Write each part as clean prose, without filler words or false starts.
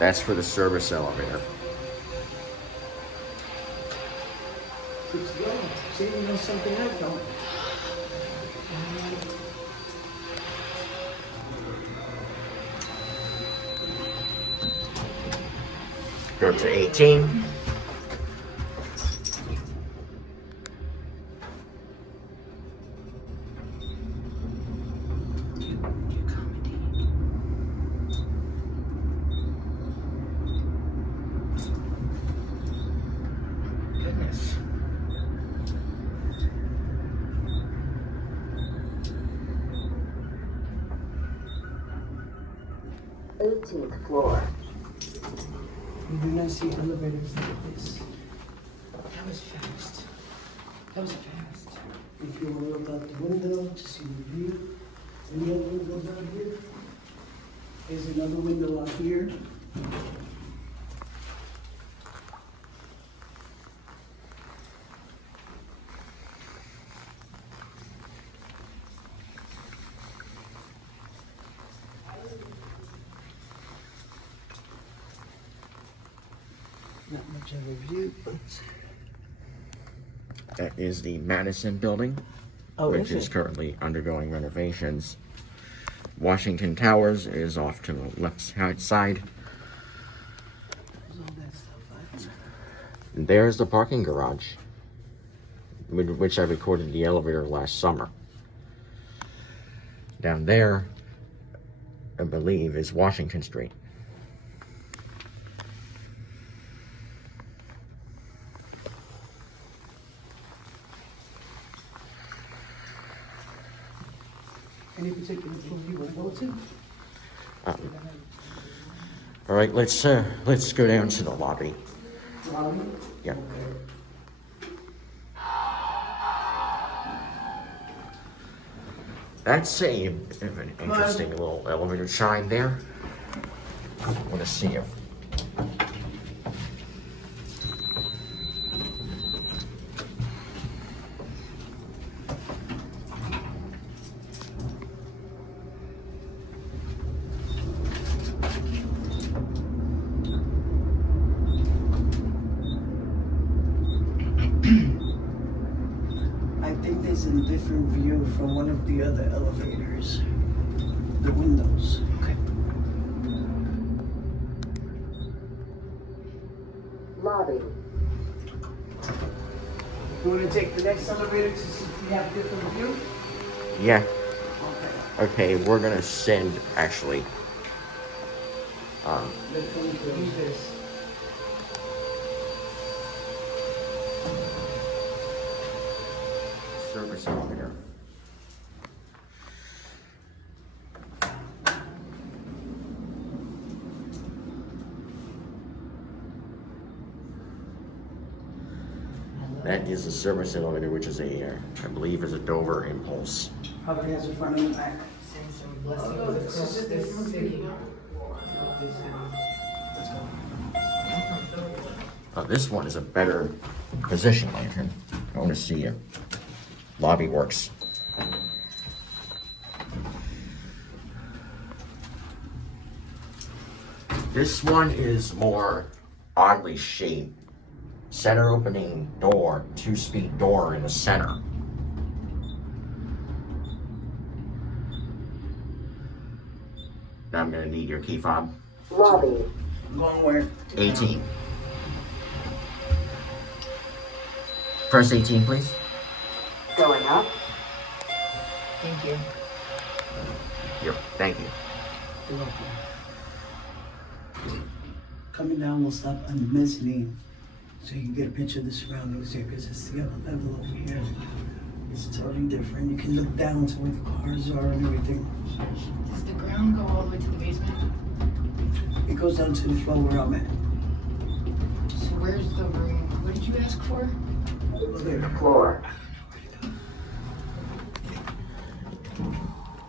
That's for the service elevator. Let's go. See, you know something I don't. Go to 18. Goodness. 18th floor. You do not see elevators like this. That was fast. That was fast. If you want to look out the window to see the view, any other windows out here? There's another window out here. Not much of a view, but That is the Madison building, which is currently undergoing renovations. Washington Towers is off to the left hand side. there's all that stuff outside. There's the parking garage, which I recorded the elevator last summer. Down there, I believe, is Washington Street. Any particular floor you want to go to? All right, let's go down to the lobby. Lobby? Yeah. That's an interesting little elevator shine there. I want to see it. I think there's a different view from one of the other elevators. The windows. Okay. Lobby. You want to take the next elevator to see if we have a different view? Yeah. Okay. Okay, we're gonna send actually. Let's go do this. Service elevator. That is the service elevator, which is a, I believe, is a Dover Impulse. Probably has a front and back. Send some blessings across this city. This one is a better position lantern. I want to see if lobby works. This one is more oddly shaped. Center opening door, 2-speed door in the center. Now I'm gonna need your key fob. Lobby. Going where? 18. Press 18, please. Going up. Thank you. Yep, thank you. You're welcome. Coming down, we'll stop on the mezzanine so you can get a picture of the surroundings here because it's the other level over here. It's totally different. You can look down to where the cars are and everything. Does the ground go all the way to the basement? It goes down to the floor where I'm at. So where's the room? What did you ask for? Over there. Floor.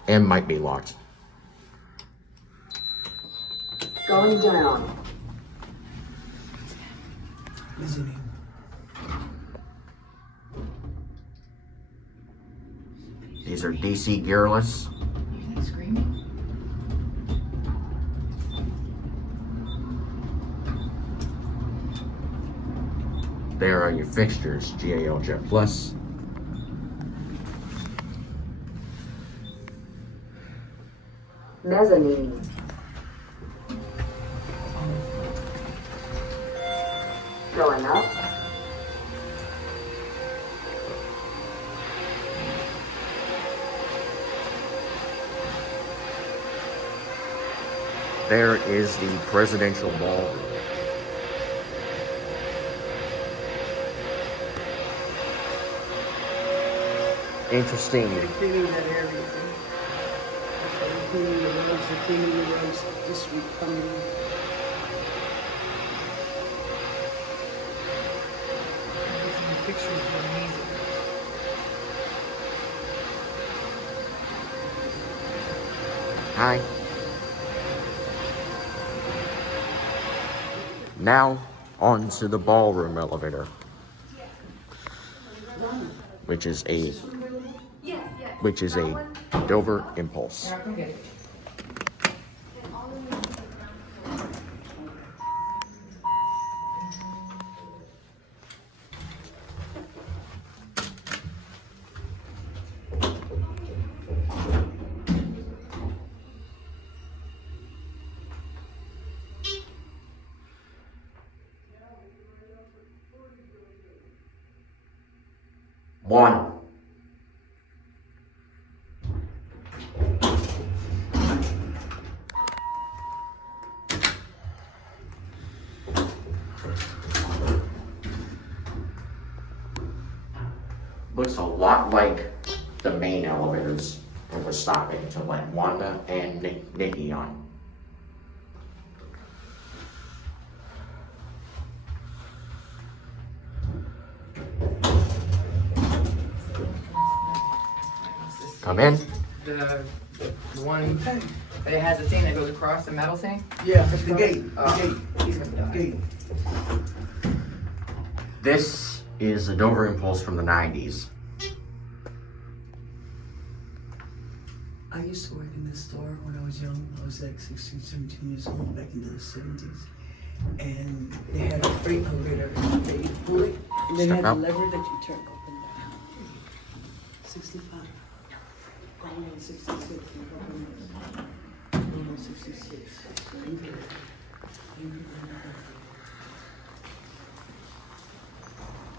And might be locked. Going down. Mezzanine. These are DC gearless. You hear that screaming? There are your fixtures, GAL Jet Plus. Mezzanine. Going up. There is the presidential ballroom. Interesting. They're cleaning that area. They're cleaning the roads, they're cleaning the roads this week coming. The pictures were amazing. Hi. Now, on to the ballroom elevator, which is a Dover Impulse. Yeah, I can get it. One. Looks a lot like the main elevators we were stopping to let Wanda and Nicki on. Come in. The one that it has a thing that goes across the metal thing. Yeah, the gate, Oh, he's gonna die. gate. This is a Dover Impulse from the 90s. I used to work in this store when I was young. I was like 16, 17 years old back in the 70s. And they had a freight elevator. They pull it, and then Step had a out. lever that you turn up and down. 65. Going on 66 in a couple of months. Going on 66. So you get it.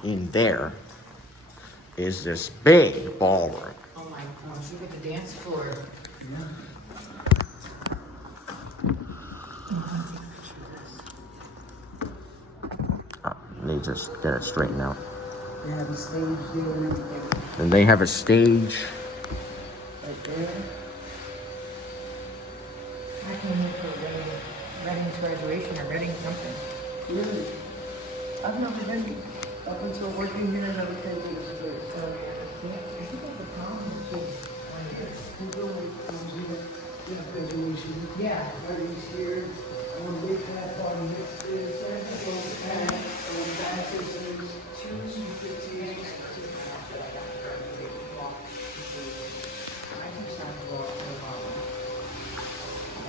In there is this big ballroom. Oh my gosh, look at the dance floor. They just get it straightened out. They have a stage there and everything. And they have a stage. Right there. I came here for Reading's graduation or Reading something. Really? I've never been up until working here and everything. It was good. So yeah, I think that's the problem with Graduation. yeah. Everything's here. One big platform next to the circle, and back to the shoes, you get to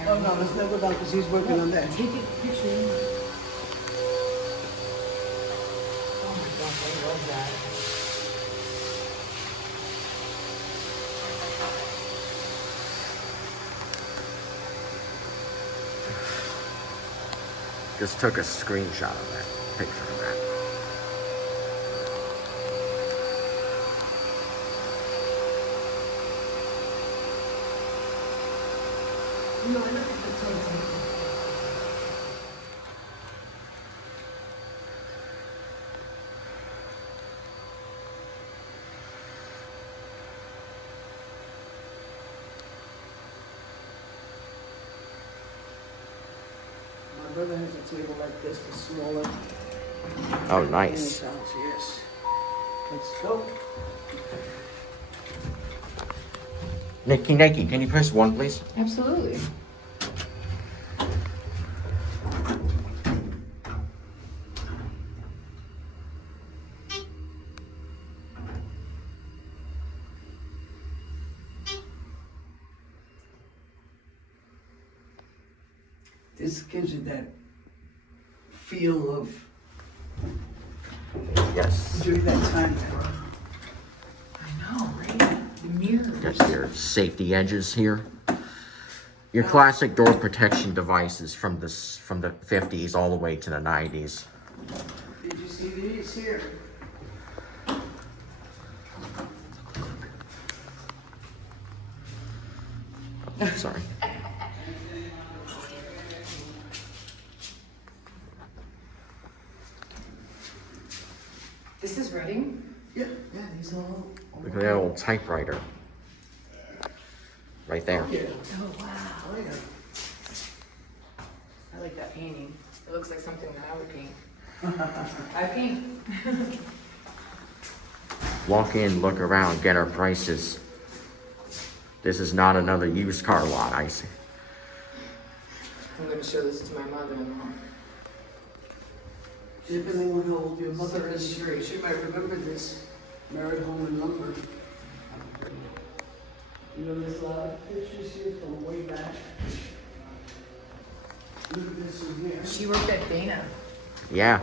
Oh no, let's not go down because he's working on that. Take a picture. Oh my gosh, I love that. Just took a screenshot of that picture of that. No, I look at the toys. My brother has a table like this, the smaller. Oh, in nice. his house, yes. Let's go. Nicki, can you press 1, please? Absolutely. This gives you that feel of Yes. During that time. I know, right? The mirrors. Got your safety edges here. Your classic door protection devices from the 50s all the way to the 90s. Did you see these here? Sorry. This is Reading? Yeah, these all. Look at that old typewriter. Right there. Yeah. Oh, wow. Oh, yeah. I like that painting. It looks like something that I would paint. I paint. Walk in, look around, get our prices. This is not another used car lot, I see. I'm going to show this to my mother-in-law. Depending on how old your mother is, she might remember this. Married Home and Lumber. You know, there's a lot of pictures here from way back. Look at this one here. She worked at Dana. Yeah.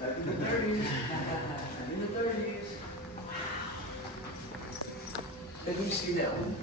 Back in the 30s. Back in the 30s. Let me see that one.